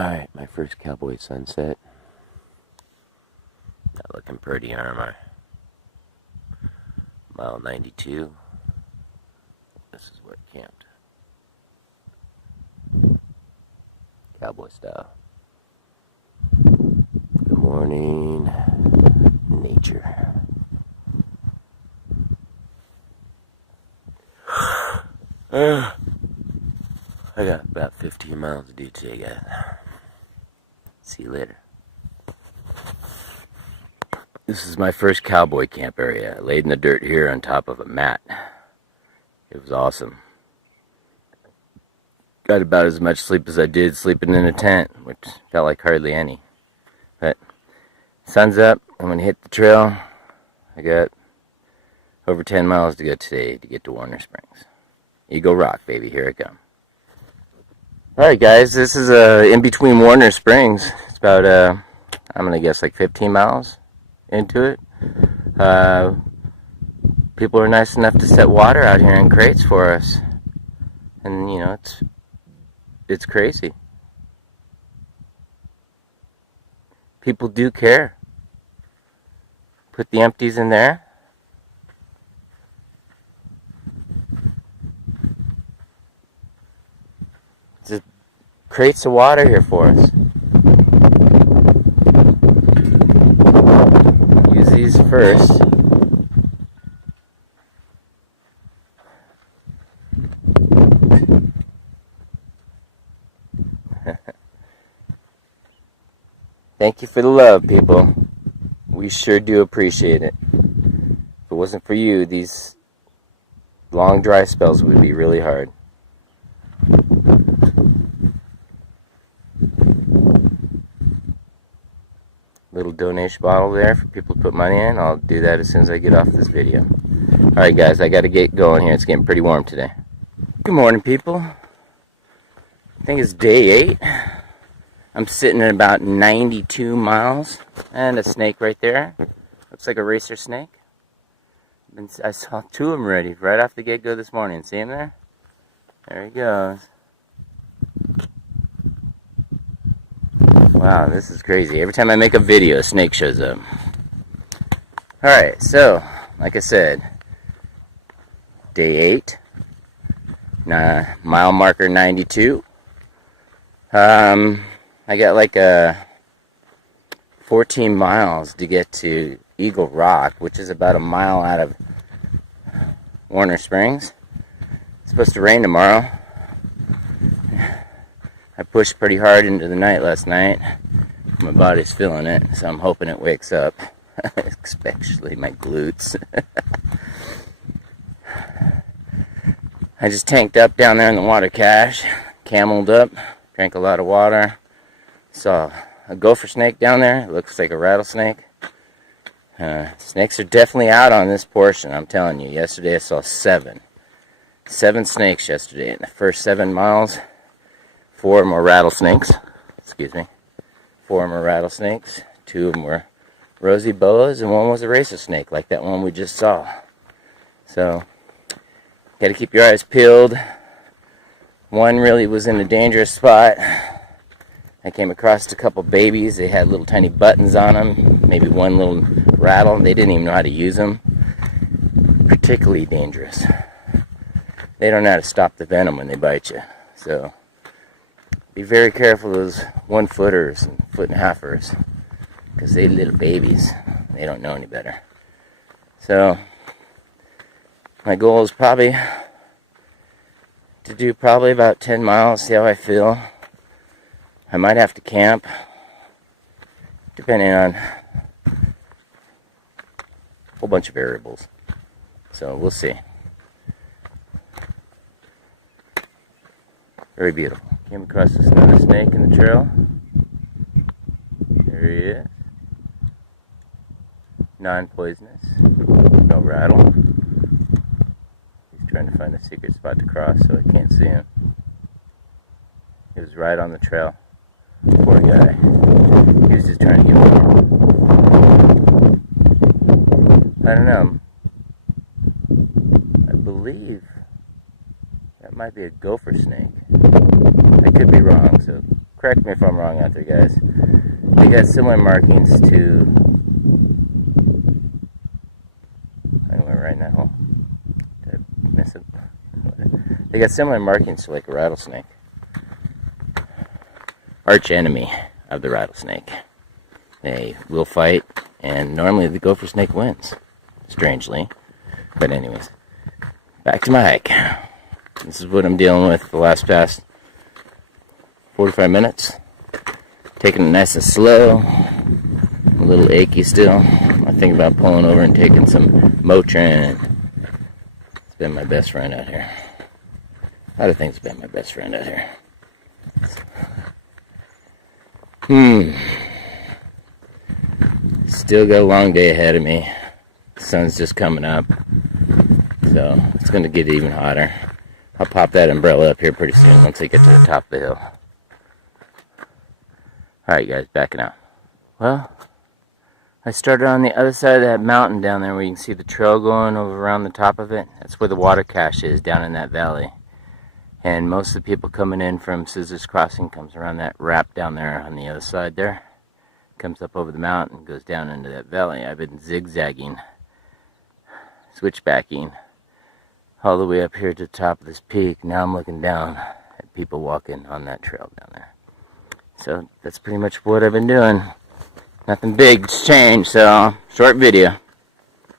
Alright, my first cowboy sunset. Not looking pretty, am I? Mile 92. This is what camped. Cowboy style. Good morning, nature. I got about 15 miles to do today, guys. See you later. This is my first cowboy camp area. I laid in the dirt here on top of a mat. It was awesome. Got about as much sleep as I did sleeping in a tent, which felt like hardly any. But sun's up. I'm going to hit the trail. I got over 10 miles to go today to get to Warner Springs. Eagle Rock, baby. Here I come. Alright guys, this is in between Warner Springs. It's about, I'm going to guess like 15 miles into it. People are nice enough to set water out here in crates for us. And, you know, it's crazy. People do care. Put the empties in there. Just crates of water here for us. Use these first. Thank you for the love, people. We sure do appreciate it. If it wasn't for you, these long dry spells would be really hard. Little donation bottle there for people to put money in. I'll do that as soon as I get off this video. Alright guys, I gotta get going here. It's getting pretty warm today. Good morning, people. I think it's day 8. I'm sitting at about 92 miles. And a snake right there. Looks like a racer snake. I saw 2 of them already right off the get-go this morning. See him there? There he goes. Wow, this is crazy. Every time I make a video, a snake shows up. Alright, so, like I said, day 8, mile marker 92. I got like 14 miles to get to Eagle Rock, which is about a mile out of Warner Springs. It's supposed to rain tomorrow. I pushed pretty hard into the night last night. My body's feeling it, so I'm hoping it wakes up. Especially my glutes. I just tanked up down there in the water cache. Cameled up. Drank a lot of water. Saw a gopher snake down there. It looks like a rattlesnake. Snakes are definitely out on this portion, I'm telling you. Yesterday I saw 7. 7 snakes yesterday in the first 7 miles. 4 of them were rattlesnakes. Excuse me. 4 of them were rattlesnakes. 2 of them were rosy boas, and 1 was a racer snake, like that one we just saw. So, got to keep your eyes peeled. 1 really was in a dangerous spot. I came across a couple babies. They had little tiny buttons on them. Maybe 1 little rattle. They didn't even know how to use them. Particularly dangerous. They don't know how to stop the venom when they bite you. So, be very careful of those 1-footers and 1.5-footers. Because they're little babies. They don't know any better. So, my goal is probably to do about 10 miles, see how I feel. I might have to camp, depending on a whole bunch of variables. So, we'll see. Very beautiful. Came across another snake in the trail. There he is. Non-poisonous. No rattle. He's trying to find a secret spot to cross so I can't see him. He was right on the trail. Poor guy. He was just trying to get warm. I don't know. I believe that might be a gopher snake. I could be wrong, so correct me if I'm wrong out there, guys. They got similar markings to... I went right in that hole. Did I miss it? They got similar markings to like a rattlesnake. Arch enemy of the rattlesnake. They will fight, and normally the gopher snake wins. Strangely. But anyways, back to my hike. This is what I'm dealing with the last past 45 minutes. Taking it nice and slow. I'm a little achy still. I'm thinking about pulling over and taking some Motrin. It's been my best friend out here. A lot of things have been my best friend out here. Still got a long day ahead of me. The sun's just coming up. So it's going to get even hotter. I'll pop that umbrella up here pretty soon once I get to the top of the hill. Alright guys, backing out. Well, I started on the other side of that mountain down there where you can see the trail going over around the top of it. That's where the water cache is, down in that valley. And most of the people coming in from Scissors Crossing comes around that wrap down there on the other side there. Comes up over the mountain, goes down into that valley. I've been zigzagging, switchbacking, all the way up here to the top of this peak. Now I'm looking down at people walking on that trail down there. So that's pretty much what I've been doing. Nothing big's changed, so short video.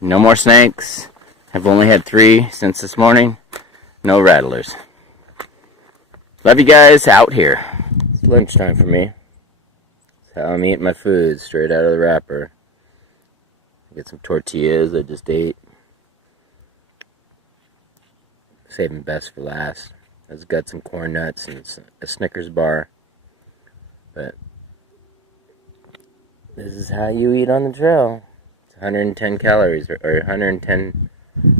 No more snakes. I've only had 3 since this morning. No rattlers. Love you guys, out here. It's lunchtime for me. That's how I'm eating my food, straight out of the wrapper. I get some tortillas I just ate. Saving best for last. I've got some corn nuts and a Snickers bar. But this is how you eat on the trail. It's 110 calories or 110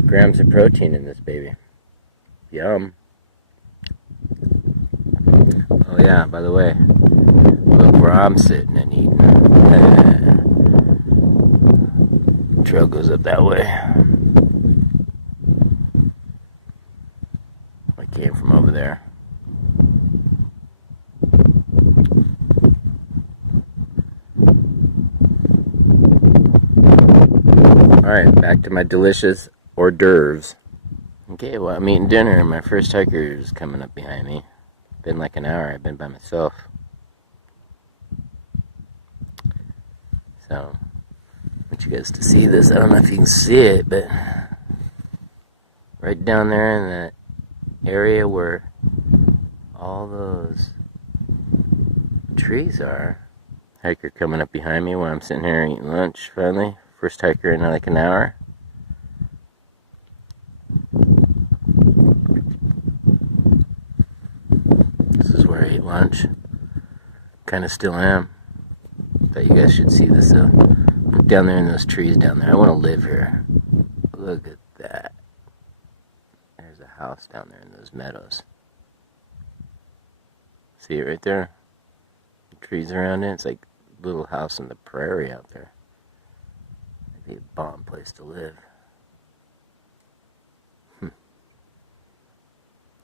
grams of protein in this baby. Yum. Oh yeah, by the way, look where I'm sitting and eating. The trail goes up that way. I came from over there. Alright, back to my delicious hors d'oeuvres. Okay, well, I'm eating dinner and my first hiker is coming up behind me. Been like an hour, I've been by myself. So, I want you guys to see this. I don't know if you can see it, but right down there in that area where all those trees are. Hiker coming up behind me while I'm sitting here eating lunch finally. First hiker in like an hour. This is where I ate lunch. Kind of still am. Thought you guys should see this though. Look down there in those trees down there. I want to live here. Look at that. There's a house down there in those meadows. See it right there? The trees around it. It's like a little house in the prairie out there. It'd be a bomb place to live.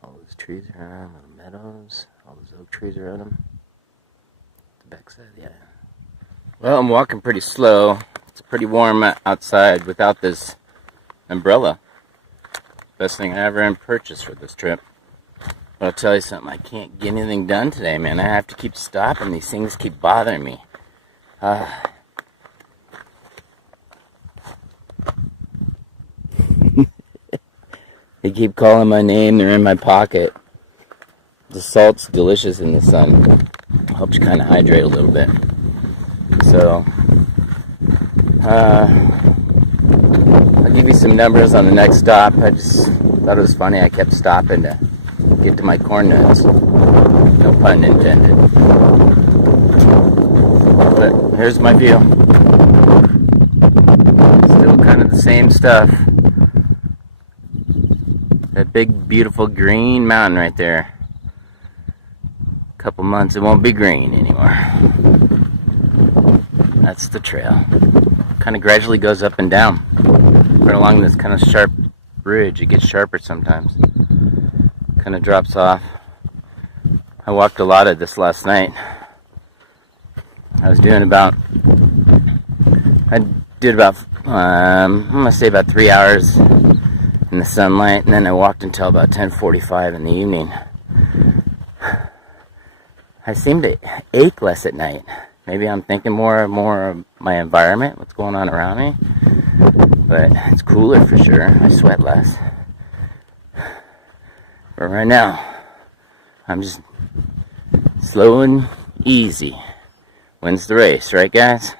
All those trees around, little meadows, all those oak trees around them. The backside, yeah. Well, I'm walking pretty slow. It's pretty warm outside without this umbrella. Best thing I ever purchased for this trip. But I'll tell you something, I can't get anything done today, man. I have to keep stopping. These things keep bothering me. They keep calling my name. They're in my pocket. The salt's delicious in the sun. Helps you kind of hydrate a little bit. So, I'll give you some numbers on the next stop. I just thought it was funny. I kept stopping to get to my corn nuts. No pun intended. But here's my view. Still kind of the same stuff. That big, beautiful green mountain right there. Couple months it won't be green anymore. That's the trail. Kind of gradually goes up and down. Right along this kind of sharp ridge. It gets sharper sometimes. Kind of drops off. I walked a lot of this last night. I did about I'm gonna say about 3 hours in the sunlight, and then I walked until about 10:45 in the evening. I seem to ache less at night. Maybe I'm thinking more of my environment, what's going on around me. But it's cooler for sure. I sweat less. But right now, I'm just slow and easy. Wins the race, right guys? A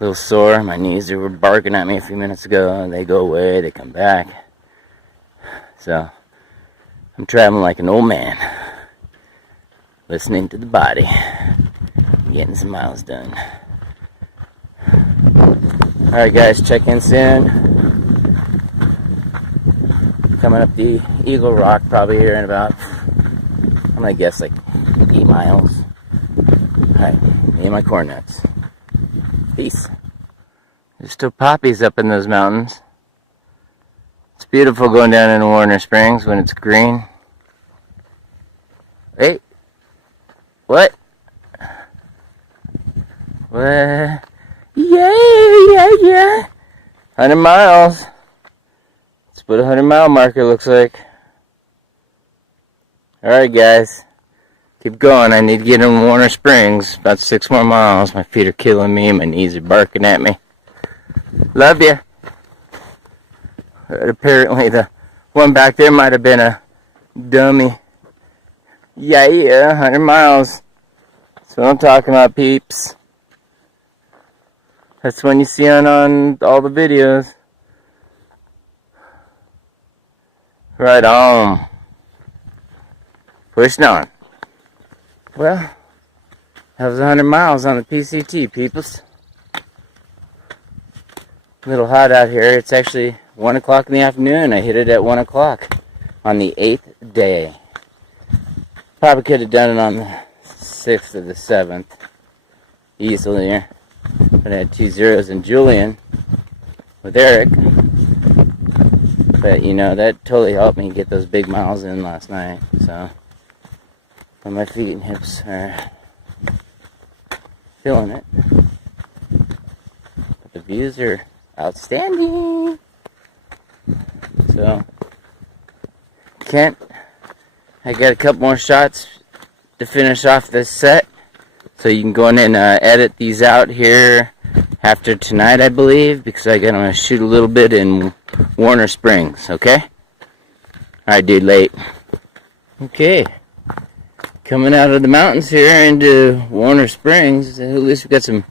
little sore. My knees were barking at me a few minutes ago. They go away, they come back. So, I'm traveling like an old man. Listening to the body. Getting some miles done. Alright guys, check in soon. Coming up the Eagle Rock probably here in about, I'm gonna guess like 8 miles. Alright, me and my corn nuts. Peace. There's still poppies up in those mountains. It's beautiful going down into Warner Springs when it's green. Hey! What? What? Yeah. 100 miles. That's what a 100-mile marker looks like. Alright guys. Keep going. I need to get in Warner Springs. About 6 more miles. My feet are killing me. My knees are barking at me. Love ya. But apparently the one back there might have been a dummy. Yeah, 100 miles. That's what I'm talking about, peeps. That's when you see on all the videos. Right on. Pushing on. Well, that was 100 miles on the PCT, peoples. A little hot out here. It's actually 1 o'clock in the afternoon. I hit it at 1 o'clock on the 8th day. Probably could have done it on the 6th or the 7th. Easily. But I had 2 zeros in Julian with Eric. But, you know, that totally helped me get those big miles in last night. So, but my feet and hips are feeling it. But the views are outstanding. So, I got a couple more shots to finish off this set. So you can go in and edit these out here after tonight, I believe, because I'm going to shoot a little bit in Warner Springs, okay? Alright, dude, late. Okay. Coming out of the mountains here into Warner Springs. At least we've got some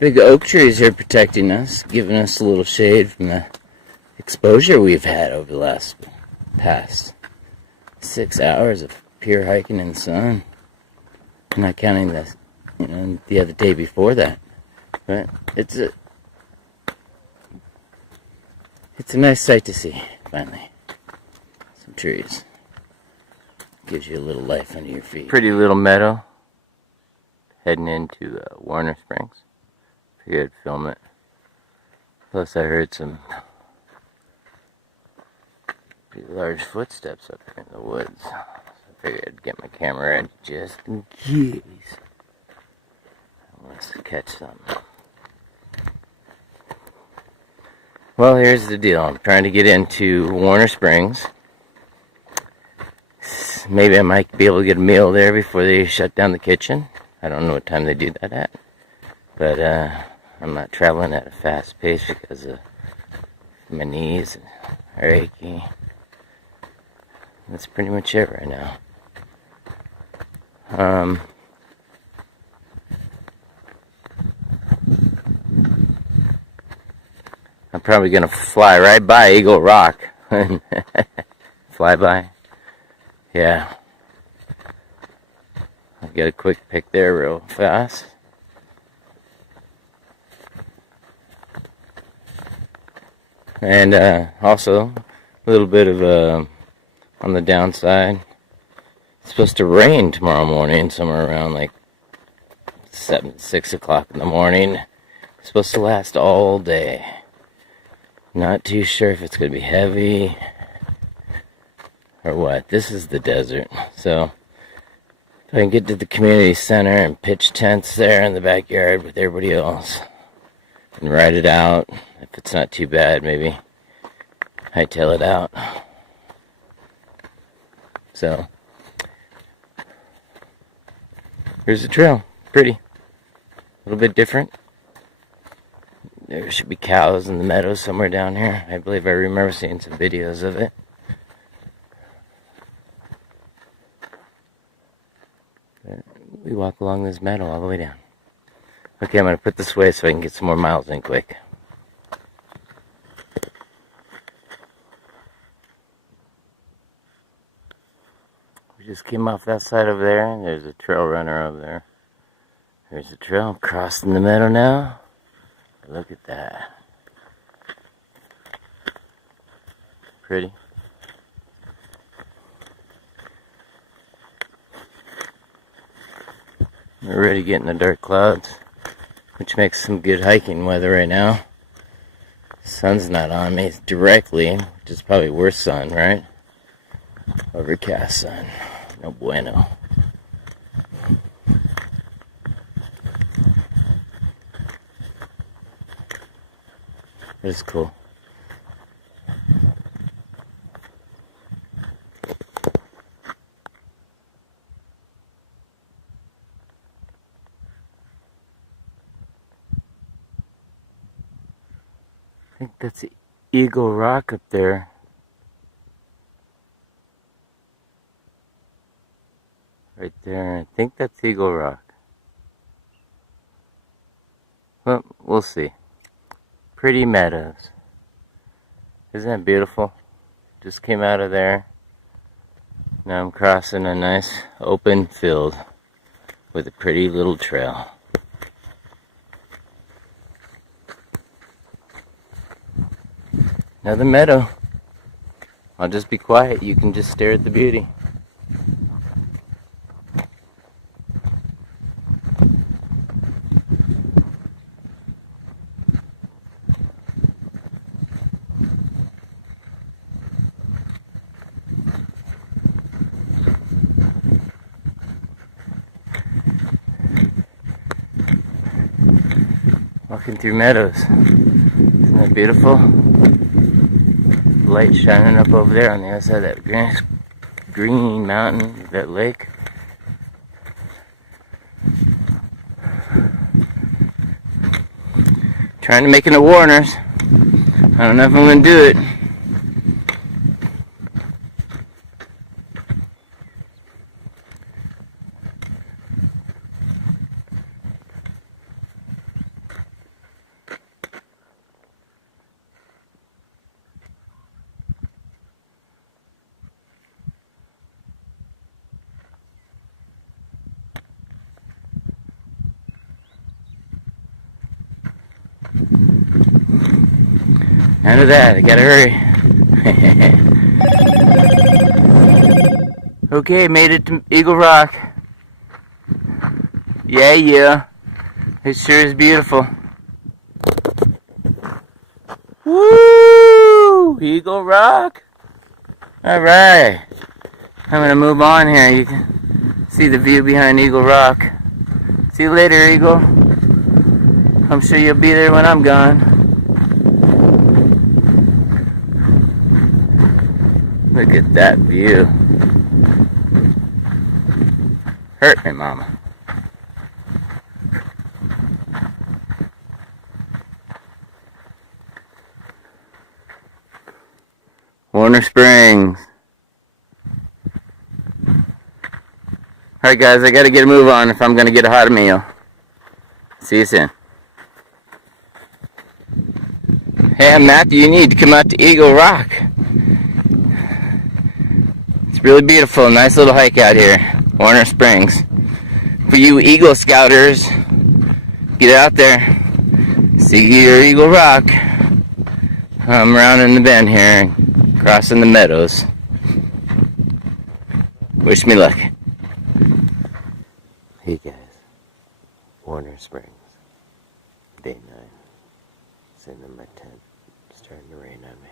big oak trees here protecting us, giving us a little shade from the exposure we've had over the past 6 hours of pure hiking in the sun. I'm not counting this. The other day before that, but it's a nice sight to see. Finally, some trees gives you a little life under your feet. Pretty little meadow. Heading into Warner Springs. Figured I'd film it. Plus, I heard some pretty large footsteps up here in the woods. So I figured I'd get my camera ready just in case. Let's catch some. Well, here's the deal. I'm trying to get into Warner Springs. Maybe I might be able to get a meal there before they shut down the kitchen. I don't know what time they do that at. But I'm not traveling at a fast pace because of my knees are achy. That's pretty much it right now. I'm probably going to fly right by Eagle Rock. Fly by. Yeah. Get a quick pic there real fast. And also a little bit of on the downside. It's supposed to rain tomorrow morning, somewhere around like 6 o'clock in the morning. It's supposed to last all day. Not too sure if it's going to be heavy or what. This is the desert, so if I can get to the community center and pitch tents there in the backyard with everybody else and ride it out, if it's not too bad, maybe hightail it out. So here's the trail. Pretty. A little bit different. There should be cows in the meadows somewhere down here. I believe I remember seeing some videos of it. We walk along this meadow all the way down. Okay, I'm going to put this away so I can get some more miles in quick. We just came off that side over there, and there's a trail runner over there. There's a trail. I'm crossing the meadow now. Look at that. Pretty. We're already getting the dark clouds, which makes some good hiking weather right now. Sun's not on me directly, which is probably worse sun, right? Overcast sun. No bueno. It's cool. I think that's Eagle Rock up there. Right there. I think that's Eagle Rock. Well, we'll see. Pretty meadows. Isn't that beautiful? Just came out of there. Now I'm crossing a nice open field with a pretty little trail. Another meadow. I'll just be quiet. You can just stare at the beauty. Walking through meadows. Isn't that beautiful? Light shining up over there on the other side of that green mountain, that lake. Trying to make it a Warner's. I don't know if I'm going to do it. None of that, I gotta hurry. Okay, made it to Eagle Rock. Yeah. It sure is beautiful. Woo! Eagle Rock. Alright. I'm gonna move on here. You can see the view behind Eagle Rock. See you later, Eagle. I'm sure you'll be there when I'm gone. Look at that view. Hurt me, mama. Warner Springs. Alright guys, I gotta get a move on if I'm gonna get a hot meal. See you soon. Hey, Matthew, you need to come out to Eagle Rock. It's really beautiful. Nice little hike out here. Warner Springs. For you Eagle Scouters, get out there, see your Eagle Rock. I'm around in the bend here, crossing the meadows. Wish me luck. Hey guys, Warner Springs, day 9. Sitting in my tent, starting to rain on me.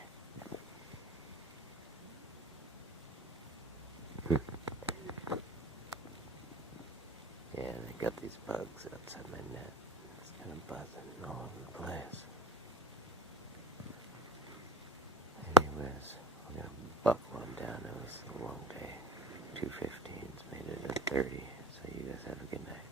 Yeah, and I got these bugs outside my net. It's kind of buzzing all over the place. Anyways, I'm gonna buckle them down. It was a long day. 2:15's made it at 30. So you guys have a good night.